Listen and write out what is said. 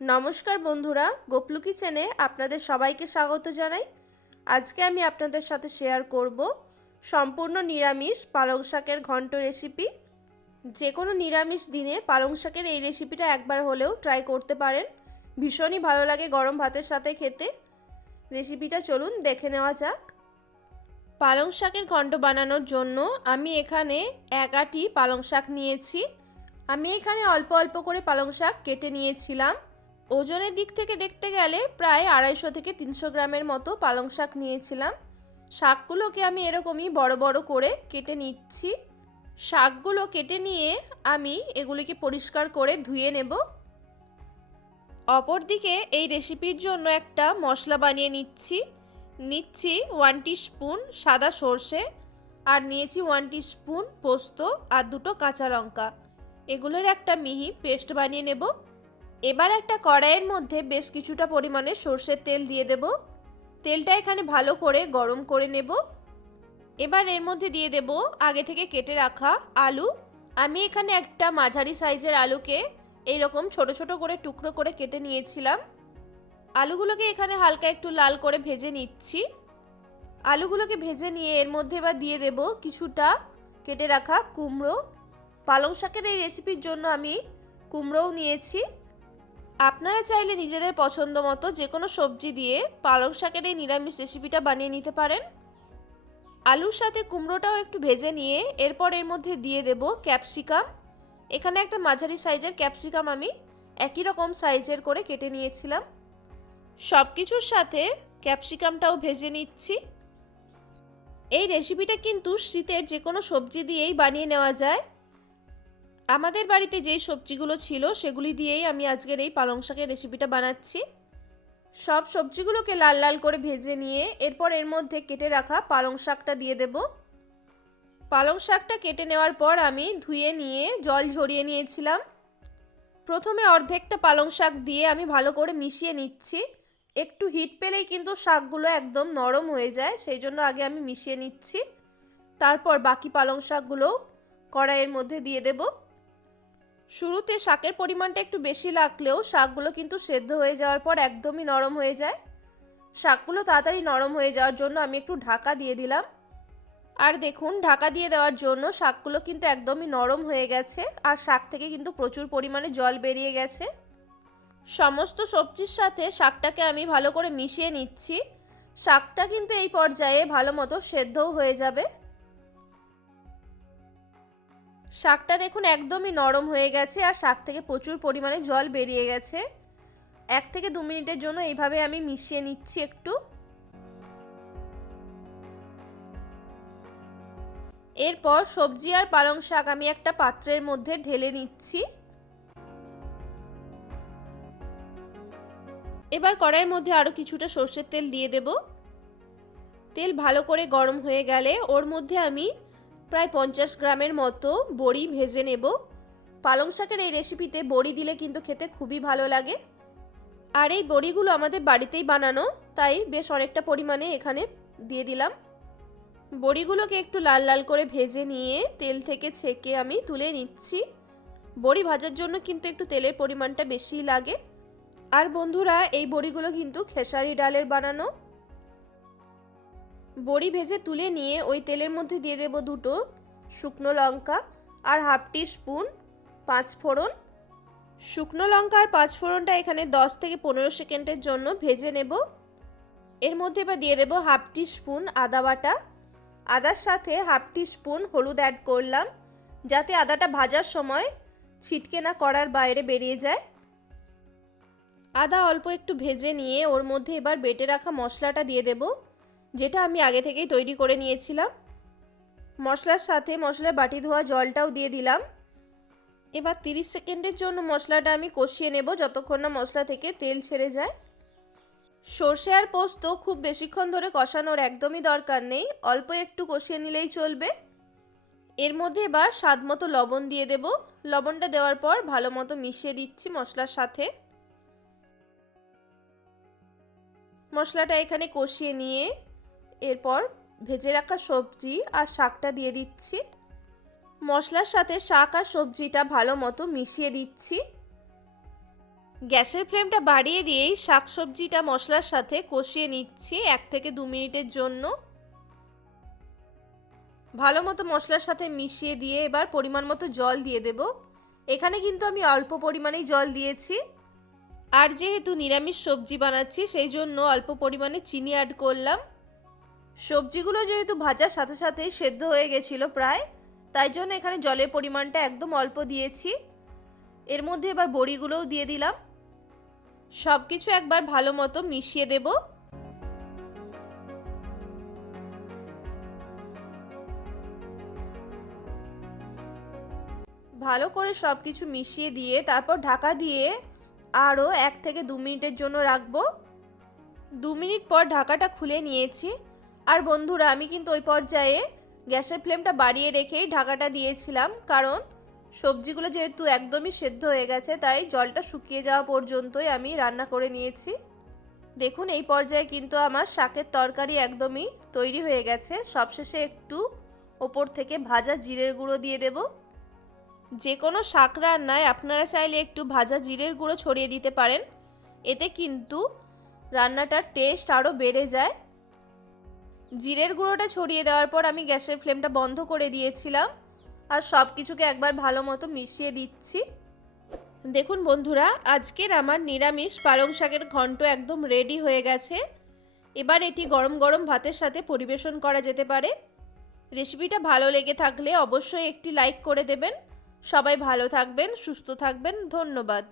নমস্কার বন্ধুরা, গোপলু কিচেনে আপনাদের সবাইকে স্বাগত জানাই। আজকে আমি আপনাদের সাথে শেয়ার করব সম্পূর্ণ নিরামিষ পালং শাকের ঘন্ট রেসিপি। যে কোনো নিরামিষ দিনে পালং শাকের এই রেসিপিটা একবার হলেও ট্রাই করতে পারেন। ভীষণই ভালো লাগে গরম ভাতের সাথে খেতে। রেসিপিটা চলুন দেখে নেওয়া যাক। পালং শাকের ঘন্ট বানানোর জন্য আমি এখানে 1 আঁটি পালং শাক নিয়েছি। আমি এখানে অল্প অল্প করে পালং শাক কেটে নিয়েছিলাম। ওজনের দিক থেকে দেখতে গেলে প্রায় 250 থেকে 300 গ্রামের মতো পালং শাক নিয়েছিলাম। শাকগুলোকে আমি এরকমই বড় বড় করে কেটে নিচ্ছি। শাকগুলো কেটে নিয়ে আমি এগুলিকে পরিষ্কার করে ধুয়ে নেব। অপরদিকে এই রেসিপির জন্য একটা মশলা বানিয়ে নিচ্ছি 1 টিস্পুন সাদা সর্ষে, আর নিয়েছি 1 টিস্পুন পোস্ত আর 2টো কাঁচা লঙ্কা। এগুলোর একটা মিহি পেস্ট বানিয়ে নেব। এবার একটা কড়াইয়ের মধ্যে বেশ কিছুটা পরিমাণে সর্ষের তেল দিয়ে দেব। তেলটা এখানে ভালো করে গরম করে নেব। এবার এর মধ্যে দিয়ে দেব আগে থেকে কেটে রাখা আলু। আমি এখানে একটা মাঝারি সাইজের আলুকে এইরকম ছোট ছোট করে টুকরো করে কেটে নিয়েছিলাম। আলুগুলোকে এখানে হালকা একটু লাল করে ভেজে নিচ্ছি। আলুগুলোকে ভেজে নিয়ে এর মধ্যে এবার দিয়ে দেব কিছুটা কেটে রাখা কুমড়ো। পালং শাকের এই রেসিপির জন্য আমি কুমড়োও নিয়েছি। আপনারা চাইলে নিজেদের পছন্দ মতো যে কোনো সবজি দিয়ে পালং শাকের এই নিরামিষ রেসিপিটা বানিয়ে নিতে পারেন। আলুর সাথে কুমড়োটাও একটু ভেজে নিয়ে এরপর এর মধ্যে দিয়ে দেব ক্যাপসিকাম। এখানে একটা মাঝারি সাইজের ক্যাপসিকাম আমি একই রকম সাইজের করে কেটে নিয়েছিলাম। সব কিছুর সাথে ক্যাপসিকামটাও ভেজে নিচ্ছি। এই রেসিপিটা কিন্তু শীতের যে কোনো সবজি দিয়েই বানিয়ে নেওয়া যায়। আমাদের বাড়িতে যেই সবজিগুলো ছিল সেগুলি দিয়েই আমি আজকের এই পালং শাকের রেসিপিটা বানাচ্ছি। সব সবজিগুলোকে লাল লাল করে ভেজে নিয়ে এরপর এর মধ্যে কেটে রাখা পালং শাকটা দিয়ে দেব। পালং শাকটা কেটে নেওয়ার পর আমি ধুয়ে নিয়ে জল ঝরিয়ে নিয়েছিলাম। প্রথমে অর্ধেকটা পালং শাক দিয়ে আমি ভালো করে মিশিয়ে নিচ্ছি। একটু হিট পেলেই কিন্তু শাকগুলো একদম নরম হয়ে যায়, সেই জন্য আগে আমি মিশিয়ে নিচ্ছি। তারপর বাকি পালং শাকগুলো কড়াইয়ের মধ্যে দিয়ে দেব। শুরুতে শাকের পরিমাণটা একটু বেশি লাগলেও শাকগুলো কিন্তু সেদ্ধ হয়ে যাওয়ার পর একদমই নরম হয়ে যায়। শাকগুলো তাড়াতাড়ি নরম হয়ে যাওয়ার জন্য আমি একটু ঢাকা দিয়ে দিলাম। আর দেখুন, ঢাকা দিয়ে দেওয়ার জন্য শাকগুলো কিন্তু একদমই নরম হয়ে গেছে আর শাক থেকে কিন্তু প্রচুর পরিমাণে জল বেরিয়ে গেছে। সমস্ত সবজির সাথে শাকটাকে আমি ভালো করে মিশিয়ে নিচ্ছি। শাকটা কিন্তু এই পর্যায়ে ভালো মতো সেদ্ধও হয়ে যাবে। শাকটা দেখুন একদমই নরম হয়ে গেছে আর শাক থেকে প্রচুর পরিমাণে জল বেরিয়ে গেছে। 1 থেকে 2 মিনিটের জন্য এইভাবে আমি মিশিয়ে নিচ্ছি একটু। এরপর সবজি আর পালং শাক আমি একটা পাত্রের মধ্যে ঢেলে নিচ্ছি। এবার কড়াইয়ের মধ্যে আরও কিছুটা সর্ষের তেল দিয়ে দেব। তেল ভালো করে গরম হয়ে গেলে ওর মধ্যে আমি প্রায় 50 গ্রামের মতো বড়ি ভেজে নেব। পালং শাকের এই রেসিপিতে বড়ি দিলে কিন্তু খেতে খুবই ভালো লাগে। আর এই বড়িগুলো আমাদের বাড়িতেই বানানো, তাই বেশ অনেকটা পরিমাণে এখানে দিয়ে দিলাম। বড়িগুলোকে একটু লাল লাল করে ভেজে নিয়ে তেল থেকে ছেঁকে আমি তুলে নিচ্ছি। বড়ি ভাজার জন্য কিন্তু একটু তেলের পরিমাণটা বেশিই লাগে। আর বন্ধুরা, এই বড়িগুলো কিন্তু খেসারি ডালের বানানো। বড়ি ভেজে তুলে নিয়ে ওই তেলের মধ্যে দিয়ে দেব 2টো শুকনো লঙ্কা আর 1/2 টিস্পুন 5 ফোড়ন। শুকনো লঙ্কা আর 5 ফোড়নটা এখানে 10 থেকে 15 সেকেন্ডের জন্য ভেজে নেব। এর মধ্যে এবার দিয়ে দেব 1/2 টিস্পুন আদা বাটা। আদার সাথে 1/2 টিস্পুন হলুদ অ্যাড করলাম, যাতে আদাটা ভাজার সময় ছিটকে না কড়ার বাইরে বেরিয়ে যায়। আদা অল্প একটু ভেজে নিয়ে ওর মধ্যে এবার বেটে রাখা মশলাটা দিয়ে দেব, যেটা আমি আগে থেকেই তৈরি করে নিয়েছিলাম। মশলার সাথে মশলার বাটি ধোয়া জলটাও দিয়ে দিলাম। এবার 30 সেকেন্ডের জন্য মশলাটা আমি কষিয়ে নেব, যতক্ষণ না মশলা থেকে তেল ছেড়ে যায়। সর্ষে আর পোস্ত খুব বেশিক্ষণ ধরে কষানোর একদমই দরকার নেই, অল্প একটু কষিয়ে নিলেই চলবে। এর মধ্যে এবার স্বাদ মতো লবণ দিয়ে দেব। লবণটা দেওয়ার পর ভালো মতো মিশিয়ে দিচ্ছি মশলার সাথে। মশলাটা এখানে কষিয়ে নিয়ে এরপর ভেজে রাখা সবজি আর শাকটা দিয়ে দিচ্ছি। মশলার সাথে শাক আর সবজিটা ভালো মতো মিশিয়ে দিচ্ছি। গ্যাসের ফ্লেমটা বাড়িয়ে দিয়েই শাকসবজিটা মশলার সাথে কষিয়ে নিচ্ছি 1 থেকে 2 মিনিটের জন্য। ভালো মতো মশলার সাথে মিশিয়ে দিয়ে এবার পরিমাণ মতো জল দিয়ে দেব। এখানে কিন্তু আমি অল্প পরিমাণেই জল দিয়েছি, আর যেহেতু নিরামিষ সবজি বানাচ্ছি সেই জন্য অল্প পরিমাণে চিনি অ্যাড করলাম। সবজিগুলো যেহেতু ভাজার সাথে সাথেই সেদ্ধ হয়ে গেছিলো প্রায়, তাই জন্য এখানে জলের পরিমাণটা একদম অল্প দিয়েছি। এর মধ্যে এবার বড়িগুলোও দিয়ে দিলাম। সব কিছু একবার ভালো মতো মিশিয়ে দেব। ভালো করে সব কিছু মিশিয়ে দিয়ে তারপর ঢাকা দিয়ে আরও 1 থেকে 2 মিনিটের জন্য রাখবো। 2 মিনিট পর ঢাকাটা খুলে নিয়েছি। আর বন্ধুরা, আমি কিন্তু ওই পর্যায়ে গ্যাসের ফ্লেমটা বাড়িয়ে রেখেই ঢাকাটা দিয়েছিলাম, কারণ সবজিগুলো যেহেতু একদমই সেদ্ধ হয়ে গেছে তাই জলটা শুকিয়ে যাওয়া পর্যন্তই আমি রান্না করে নিয়েছি। দেখুন, এই পর্যায়ে কিন্তু আমার শাকের তরকারি একদমই তৈরি হয়ে গেছে। সবশেষে একটু ওপর থেকে ভাজা জিরের গুঁড়ো দিয়ে দেব। যে কোনো শাক রান্নায় আপনারা চাইলে একটু ভাজা জিরের গুঁড়ো ছড়িয়ে দিতে পারেন, এতে কিন্তু রান্নাটার টেস্ট আরও বেড়ে যায়। জিরের গুঁড়োটা ছড়িয়ে দেওয়ার পর আমি গ্যাসের ফ্লেমটা বন্ধ করে দিয়েছিলাম আর সব কিছুকে একবার ভালো মতো মিশিয়ে দিচ্ছি। দেখুন বন্ধুরা, আজকের আমার নিরামিষ পালং শাকের ঘন্ট একদম রেডি হয়ে গেছে। এবার এটি গরম গরম ভাতের সাথে পরিবেশন করা যেতে পারে। রেসিপিটা ভালো লেগে থাকলে অবশ্যই একটি লাইক করে দেবেন। সবাই ভালো থাকবেন, সুস্থ থাকবেন। ধন্যবাদ।